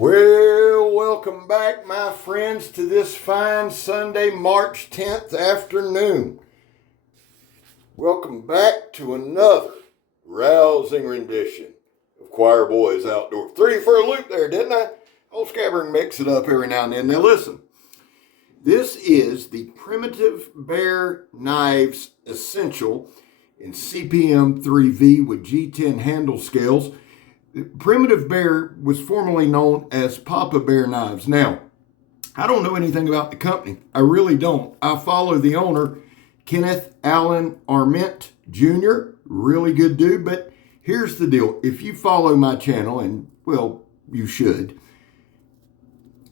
Well, welcome back, my friends, to this fine Sunday, March 10th afternoon. Welcome back to another rousing rendition of Choir Boys Outdoor. Threw you for a loop there, didn't I? Old Scabber and mix it up every now and then. Now listen, this is the Primitive Bear Knives Essential in CPM 3V with G10 handle scales. Primitive Bear was formerly known as Papa Bear Knives. Now, I don't know anything about the company. I really don't. I follow the owner, Kenneth Allen Arment Jr., really good dude. But here's the deal. If you follow my channel, and well, you should,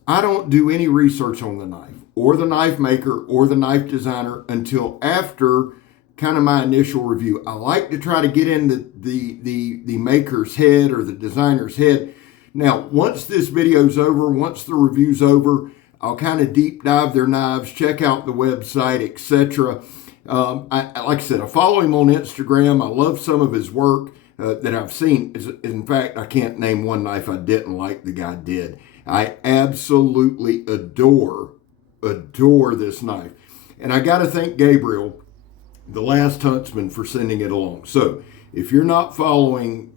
I don't do any research on the knife or the knife maker or the knife designer until after kind of my initial review. I like to try to get in the maker's head or the designer's head. Now, once this video's over, once the review's over, I'll kind of deep dive their knives, check out the website, etc. Like I said, I follow him on Instagram. I love some of his work that I've seen. In fact, I can't name one knife I didn't like the guy did. I absolutely adore this knife. And I got to thank Gabriel, the Last Huntsman, for sending it along. So if you're not following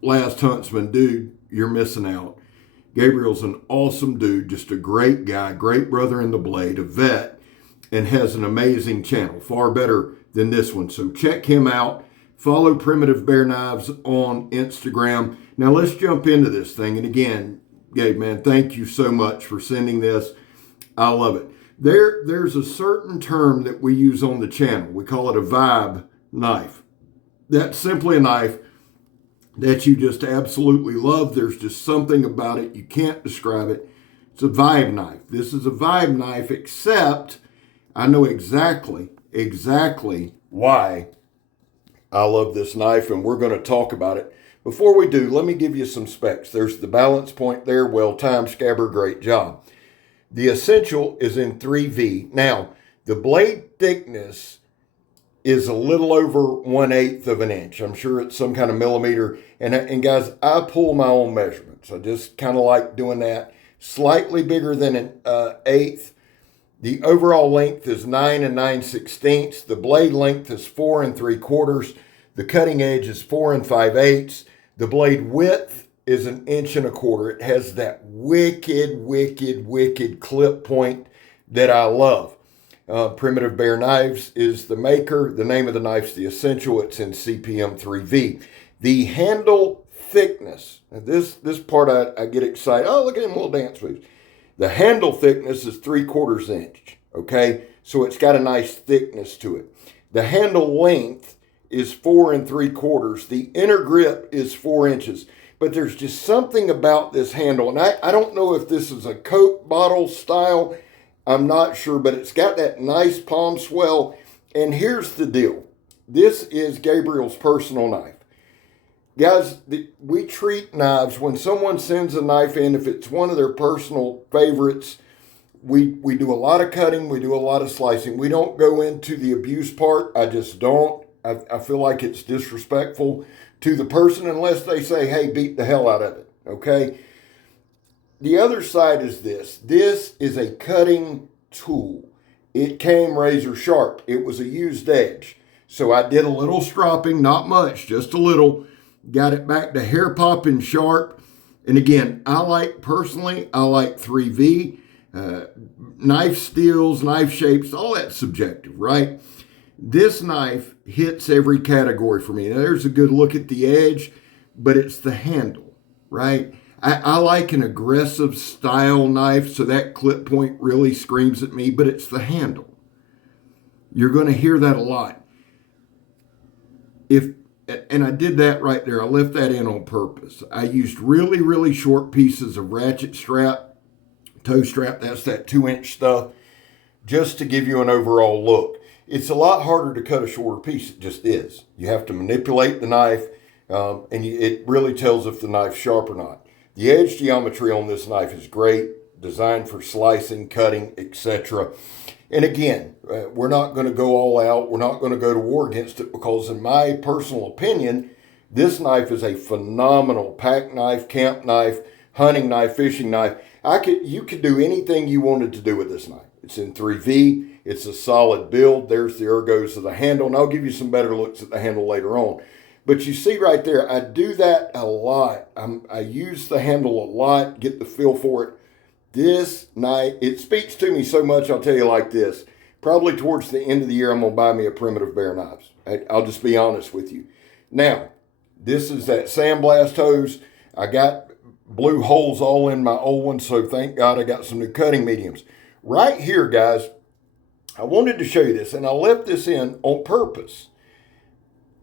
Last Huntsman, dude, you're missing out. Gabriel's an awesome dude, just a great guy, great brother in the blade, a vet, and has an amazing channel, far better than this one. So check him out. Follow Primitive Bear Knives on Instagram. Now let's jump into this thing. And again, Gabe, man, thank you so much for sending this. I love it. There's a certain term that we use on the channel. We call it a vibe knife. That's simply a knife that you just absolutely love. There's just something about it. You can't describe it. It's a vibe knife. This is a vibe knife, except I know exactly why I love this knife, and we're going to talk about it. Before we do, let me give you some specs. There's the balance point there. Well timed, Scabber, great job. The Essential is in 3V. Now, the blade thickness is a little over 1/8 of an inch. I'm sure it's some kind of millimeter. And guys, I pull my own measurements. I just kind of like doing that. Slightly bigger than an eighth. The overall length is 9 9/16. The blade length is 4 3/4. The cutting edge is 4 5/8. The blade width is 1 1/4 inches. It has that wicked clip point that I love. Primitive Bear Knives is the maker. The name of the knife's the Essential. It's in CPM 3V. The handle thickness. Now this part I get excited. Oh, look at him, little dance moves. The handle thickness is 3/4 inch. Okay, so it's got a nice thickness to it. The handle length is 4 3/4. The inner grip is 4 inches. But there's just something about this handle. And I don't know if this is a Coke bottle style. I'm not sure, but it's got that nice palm swell. And here's the deal. This is Gabriel's personal knife. Guys, we treat knives. When someone sends a knife in, if it's one of their personal favorites, we do a lot of cutting. We do a lot of slicing. We don't go into the abuse part. I just don't. I feel like it's disrespectful to the person unless they say, hey, beat the hell out of it, okay? The other side is this. This is a cutting tool. It came razor sharp. It was a used edge. So I did a little stropping, not much, just a little. Got it back to hair popping sharp. And again, personally, I like 3V. Knife steels, knife shapes, all that's subjective, right? This knife hits every category for me. Now, there's a good look at the edge, but it's the handle, right? I like an aggressive style knife, so that clip point really screams at me, but it's the handle. You're going to hear that a lot. And I did that right there. I left that in on purpose. I used really short pieces of ratchet strap, toe strap, that's that 2-inch stuff, just to give you an overall look. It's a lot harder to cut a shorter piece. It just is. You have to manipulate the knife, and it really tells if the knife's sharp or not. The edge geometry on this knife is great, designed for slicing, cutting, etc. And again, we're not going to go all out. We're not going to go to war against it because, in my personal opinion, this knife is a phenomenal pack knife, camp knife, hunting knife, fishing knife. You could do anything you wanted to do with this knife. It's in 3V. It's a solid build. There's the ergos of the handle, and I'll give you some better looks at the handle later on. But you see right there, I do that a lot. I use the handle a lot, get the feel for it. This knife, it speaks to me so much, I'll tell you like this. Probably towards the end of the year, I'm going to buy me a Primitive Bear knives. I'll just be honest with you. Now, this is that sandblast hose. I got blue holes all in my old one, so thank God I got some new cutting mediums. Right here, guys, I wanted to show you this, and I left this in on purpose.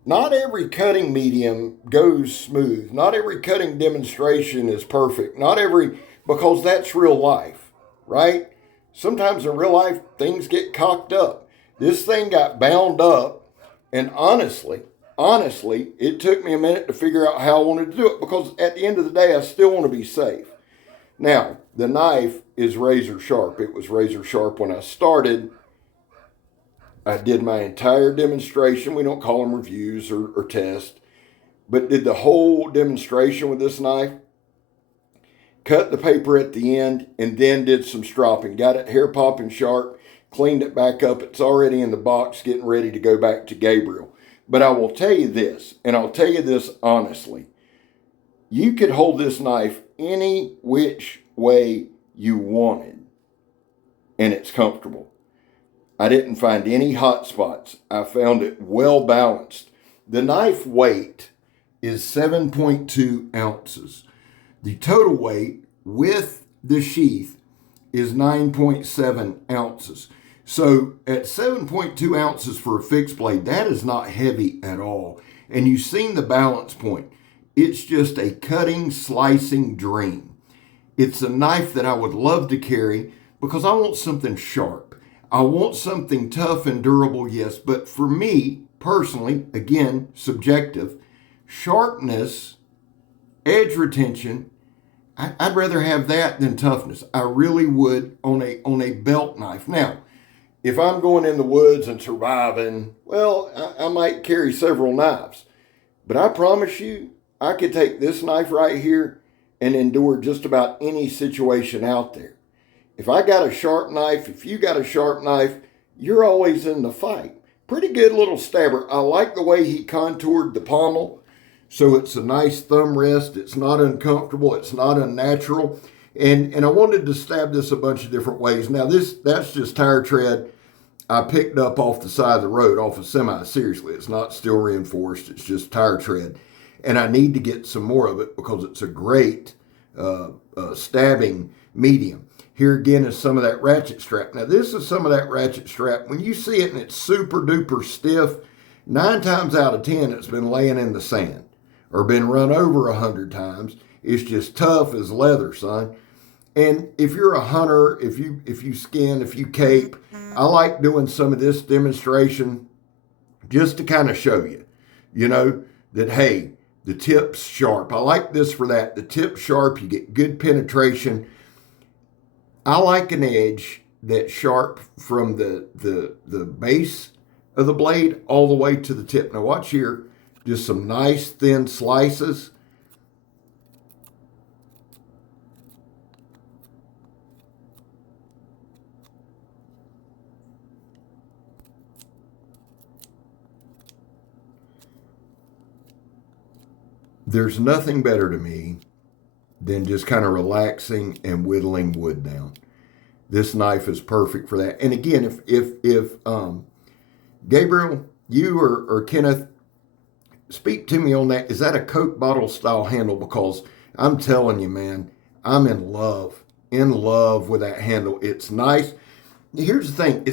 Not every cutting medium goes smooth. Not every cutting demonstration is perfect. Because that's real life, right? Sometimes in real life, things get cocked up. This thing got bound up, and honestly, it took me a minute to figure out how I wanted to do it, because at the end of the day, I still want to be safe. Now, the knife is razor sharp. It was razor sharp when I started. I did my entire demonstration. We don't call them reviews or tests, but did the whole demonstration with this knife. Cut the paper at the end, and then did some stropping. Got it hair popping sharp, cleaned it back up. It's already in the box, getting ready to go back to Gabriel. But I will tell you this, and I'll tell you this honestly. You could hold this knife any which way you wanted, and it's comfortable. I didn't find any hot spots. I found it well balanced. The knife weight is 7.2 ounces. The total weight with the sheath is 9.7 ounces. So at 7.2 ounces for a fixed blade, that is not heavy at all. And you've seen the balance point. It's just a cutting, slicing dream. It's a knife that I would love to carry because I want something sharp. I want something tough and durable, yes. But for me, personally, again, subjective, sharpness, edge retention, I'd rather have that than toughness. I really would on a belt knife. Now, if I'm going in the woods and surviving, well, I might carry several knives. But I promise you, I could take this knife right here and endure just about any situation out there. If I got a sharp knife, if you got a sharp knife, you're always in the fight. Pretty good little stabber. I like the way he contoured the pommel. So it's a nice thumb rest. It's not uncomfortable. It's not unnatural. And I wanted to stab this a bunch of different ways. Now that's just tire tread I picked up off the side of the road, off a semi. Seriously, it's not steel reinforced. It's just tire tread. And I need to get some more of it because it's a great stabbing medium. Here again is some of that ratchet strap. Now this is some of that ratchet strap. When you see it and it's super duper stiff, 9 times out of 10 it's been laying in the sand or been run over 100 times. It's just tough as leather, son. And if you're a hunter, if you skin, if you cape, I like doing some of this demonstration just to kind of show you, that, hey, the tip's sharp. I like this for that. The tip's sharp. You get good penetration. I like an edge that's sharp from the base of the blade all the way to the tip. Now watch here. Just some nice thin slices. There's nothing better to me than just kind of relaxing and whittling wood down. This knife is perfect for that. And again, if Gabriel, you or Kenneth, speak to me on that. Is that a Coke bottle style handle? Because I'm telling you, man, I'm in love with that handle. It's nice. Here's the thing,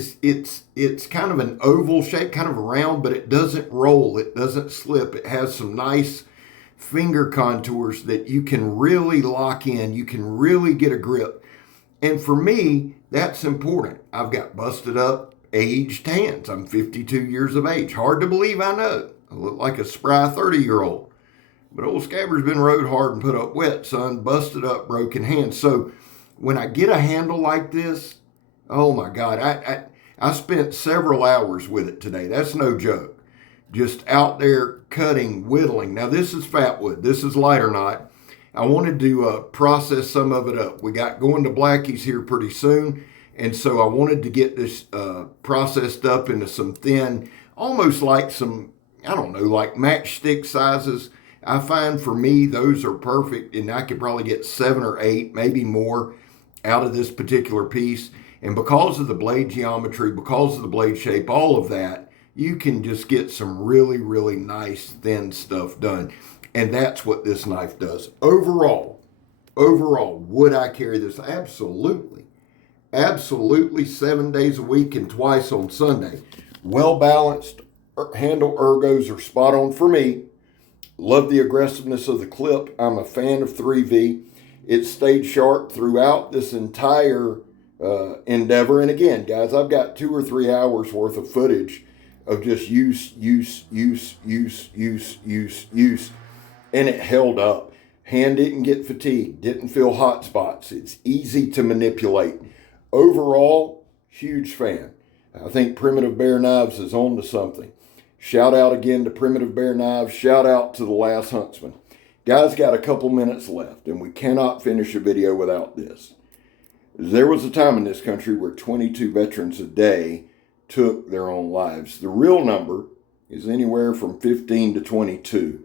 it's kind of an oval shape, kind of round, but it doesn't roll, it doesn't slip. It has some nice finger contours that you can really lock in. You can really get a grip. And for me, that's important. I've got busted up, aged hands. I'm 52 years of age. Hard to believe, I know. I look like a spry 30-year-old. But old Scabber's been rode hard and put up wet, son. Busted up, broken hands. So when I get a handle like this, oh my God, I spent several hours with it today. That's no joke. Just out there cutting, whittling. Now this is fat wood. This is lighter knot. I wanted to process some of it up. We got going to Blackie's here pretty soon, and so I wanted to get this processed up into some thin, almost like some, I don't know, like matchstick sizes. I find for me, those are perfect, and I could probably get 7 or 8, maybe more, out of this particular piece. And because of the blade geometry, because of the blade shape, all of that, you can just get some really, really nice thin stuff done. And that's what this knife does. Overall, would I carry this? Absolutely. Absolutely, 7 days a week and twice on Sunday. Well balanced, handle ergos are spot on for me. Love the aggressiveness of the clip. I'm a fan of 3V. It stayed sharp throughout this entire endeavor. And again, guys, I've got 2 or 3 hours worth of footage of just use. And it held up. Hand didn't get fatigued, didn't feel hot spots. It's easy to manipulate. Overall, huge fan. I think Primitive Bear Knives is on to something. Shout out again to Primitive Bear Knives. Shout out to The Last Huntsman. Guys, got a couple minutes left, and we cannot finish a video without this. There was a time in this country where 22 veterans a day took their own lives. The real number is anywhere from 15 to 22.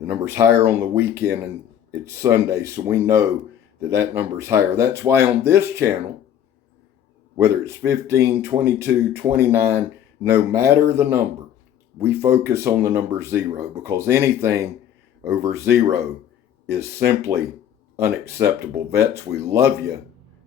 The number's higher on the weekend, and it's Sunday, so we know that that number's higher. That's why on this channel, whether it's 15, 22, 29, no matter the number, we focus on the number 0, because anything over 0 is simply unacceptable. Vets, we love you.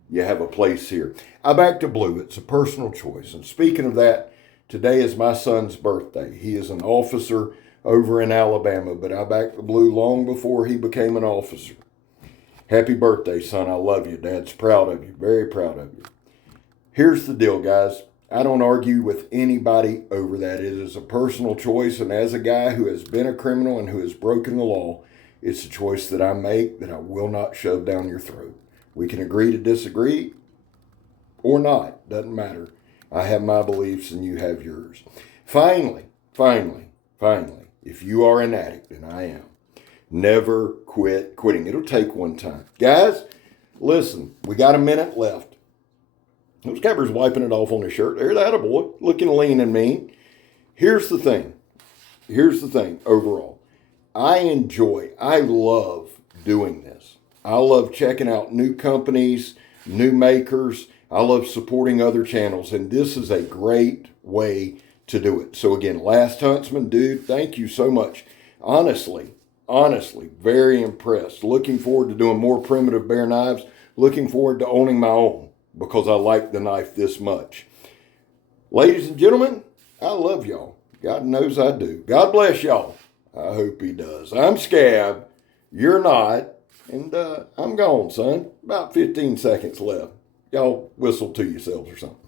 You have a place here. I back to blue. It's a personal choice. And speaking of that, today is my son's birthday. He is an officer over in Alabama, but I backed the blue long before he became an officer. Happy birthday, son. I love you. Dad's proud of you. Very proud of you. Here's the deal, guys. I don't argue with anybody over that. It is a personal choice, and as a guy who has been a criminal and who has broken the law, it's a choice that I make that I will not shove down your throat. We can agree to disagree or not. Doesn't matter. I have my beliefs and you have yours. Finally, if you are an addict, and I am, never quit quitting. It'll take one time. Guys, listen, we got a minute left. Those Gabrie's wiping it off on his shirt. There's that boy, looking lean and mean. Here's the thing overall. I love doing this. I love checking out new companies, new makers. I love supporting other channels, and this is a great way to do it. So again, Last Huntsman, dude, thank you so much. Honestly, very impressed. Looking forward to doing more Primitive Bear Knives. Looking forward to owning my own, because I like the knife this much. Ladies and gentlemen, I love y'all. God knows I do. God bless y'all. I hope he does. I'm Scab. You're not. And I'm gone, son. About 15 seconds left. Y'all whistle to yourselves or something.